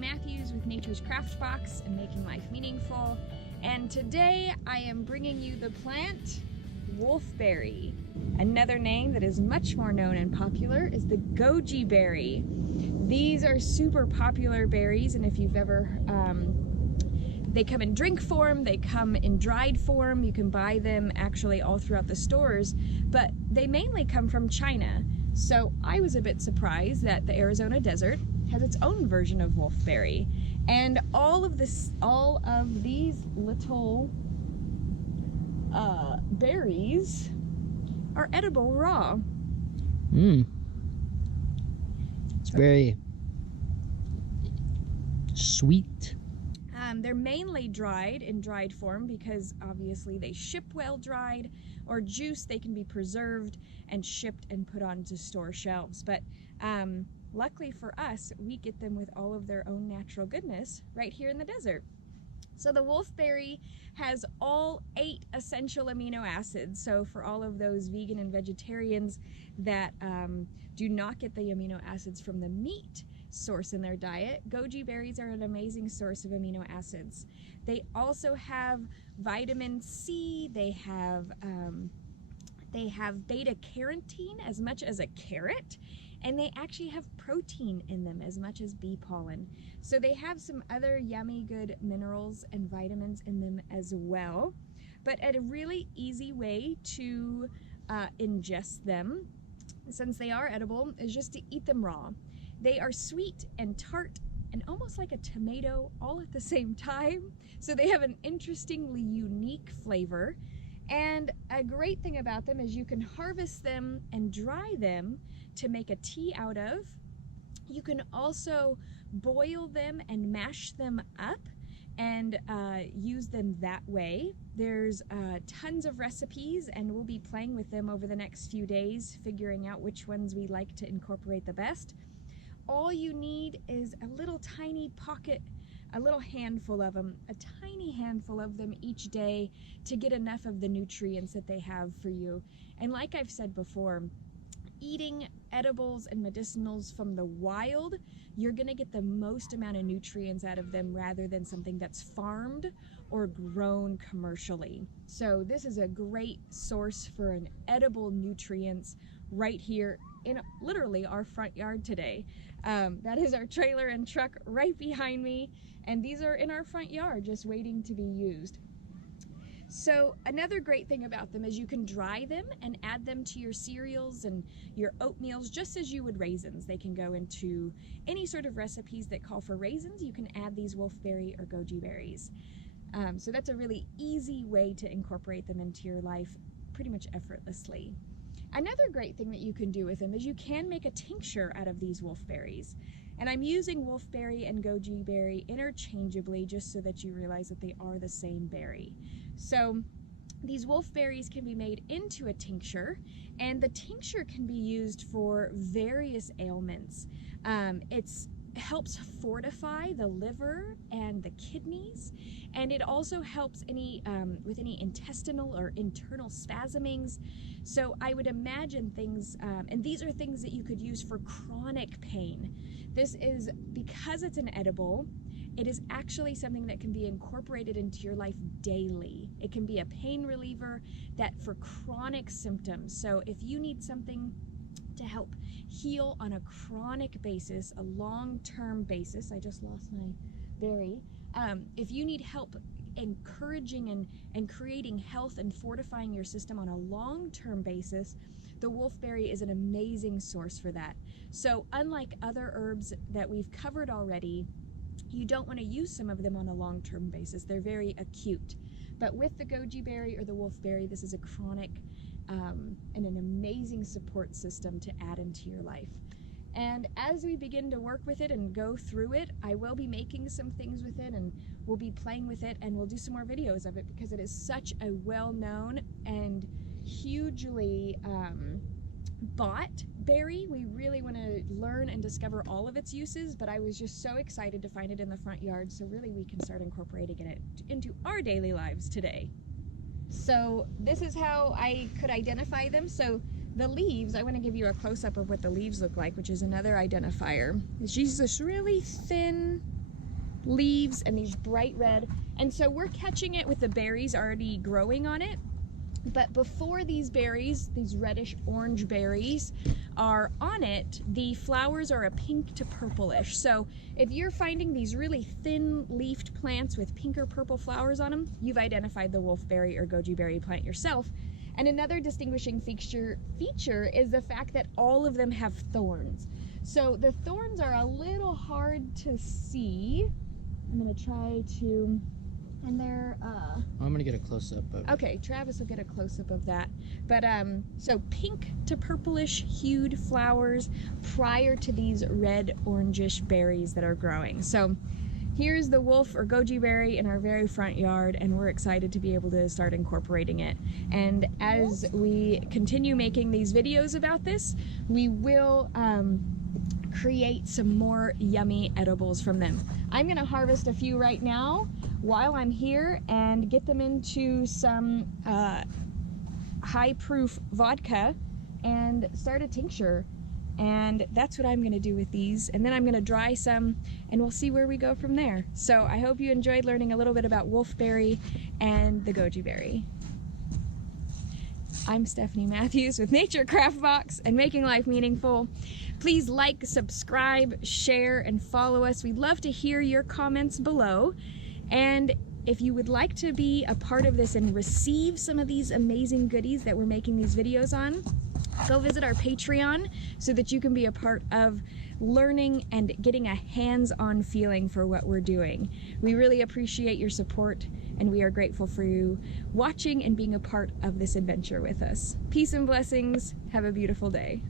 Matthews with Nature's Craft Box and Making Life Meaningful. And today I am bringing you the plant wolfberry. Another name that is much more known and popular is the goji berry. These are super popular berries, and if you've ever, they come in drink form, they come in dried form. You can buy them actually all throughout the stores, but they mainly come from China. So I was a bit surprised that the Arizona desert has its own version of wolfberry. And all of these little berries are edible raw. It's very sweet. They're mainly dried in dried form because obviously they ship well dried, or juice, they can be preserved and shipped and put onto store shelves. But luckily for us, we get them with all of their own natural goodness right here in the desert. So the wolfberry has all 8 essential amino acids. So for all of those vegan and vegetarians that do not get the amino acids from the meat source in their diet, goji berries are an amazing source of amino acids. They also have vitamin C, they have beta carotene as much as a carrot, and they actually have protein in them as much as bee pollen. So they have some other yummy good minerals and vitamins in them as well. But a really easy way to ingest them, since they are edible, is just to eat them raw. They are sweet and tart and almost like a tomato all at the same time. So they have an interestingly unique flavor. And a great thing about them is you can harvest them and dry them to make a tea out of. You can also boil them and mash them up and use them that way. There's tons of recipes, and we'll be playing with them over the next few days, figuring out which ones we like to incorporate the best. All you need is a little tiny pocket, a little handful of them, a tiny handful of them each day to get enough of the nutrients that they have for you. And like I've said before, eating edibles and medicinals from the wild, you're gonna get the most amount of nutrients out of them rather than something that's farmed or grown commercially. So this is a great source for an edible nutrients right here in literally our front yard today. That is our trailer and truck right behind me, and these are in our front yard just waiting to be used. So another great thing about them is you can dry them and add them to your cereals and your oatmeals just as you would raisins. They can go into any sort of recipes that call for raisins. You can add these wolfberry or goji berries. So that's a really easy way to incorporate them into your life pretty much effortlessly. Another great thing that you can do with them is you can make a tincture out of these wolfberries. And I'm using wolfberry and goji berry interchangeably just so that you realize that they are the same berry. So these wolfberries can be made into a tincture, and the tincture can be used for various ailments. It helps fortify the liver and the kidneys, and it also helps with any intestinal or internal spasmings. So I would imagine things, and these are things that you could use for chronic pain. This is, because it's an edible, it is actually something that can be incorporated into your life daily. It can be a pain reliever that for chronic symptoms. So if you need something to help heal on a chronic basis, a long-term basis, I just lost my berry. If you need help encouraging and creating health and fortifying your system on a long-term basis, the wolfberry is an amazing source for that. So unlike other herbs that we've covered already, you don't want to use some of them on a long-term basis. They're very acute. But with the goji berry or the wolfberry, this is a chronic and an amazing support system to add into your life. And as we begin to work with it and go through it, I will be making some things with it, and we'll be playing with it, and we'll do some more videos of it because it is such a well-known and hugely bought berry. We really want to learn and discover all of its uses, but I was just so excited to find it in the front yard, so really we can start incorporating it into our daily lives today. So this is how I could identify them. So the leaves, I want to give you a close-up of what the leaves look like, which is another identifier. She's this really thin leaves and these bright red. And so we're catching it with the berries already growing on it. But before these berries, these reddish orange berries are on it, the flowers are a pink to purplish. So if you're finding these really thin leafed plants with pink or purple flowers on them, you've identified the wolfberry or goji berry plant yourself. And another distinguishing feature is the fact that all of them have thorns. So the thorns are a little hard to see. I'm gonna try to, and they're I'm gonna get a close-up of it. okay, Travis will get a close-up of that. But so pink to purplish hued flowers prior to these red orangish berries that are growing. So here's the wolf or goji berry in our very front yard, and we're excited to be able to start incorporating it. And as we continue making these videos about this, we will create some more yummy edibles from them. I'm gonna harvest a few right now while I'm here and get them into some high proof vodka and start a tincture. And that's what I'm gonna do with these. And then I'm gonna dry some and we'll see where we go from there. So I hope you enjoyed learning a little bit about wolfberry and the goji berry. I'm Stephanie Matthews with Nature Craft Box and Making Life Meaningful. Please like, subscribe, share, and follow us. We'd love to hear your comments below. And if you would like to be a part of this and receive some of these amazing goodies that we're making these videos on, go visit our Patreon so that you can be a part of learning and getting a hands-on feeling for what we're doing. We really appreciate your support, and we are grateful for you watching and being a part of this adventure with us. Peace and blessings. Have a beautiful day.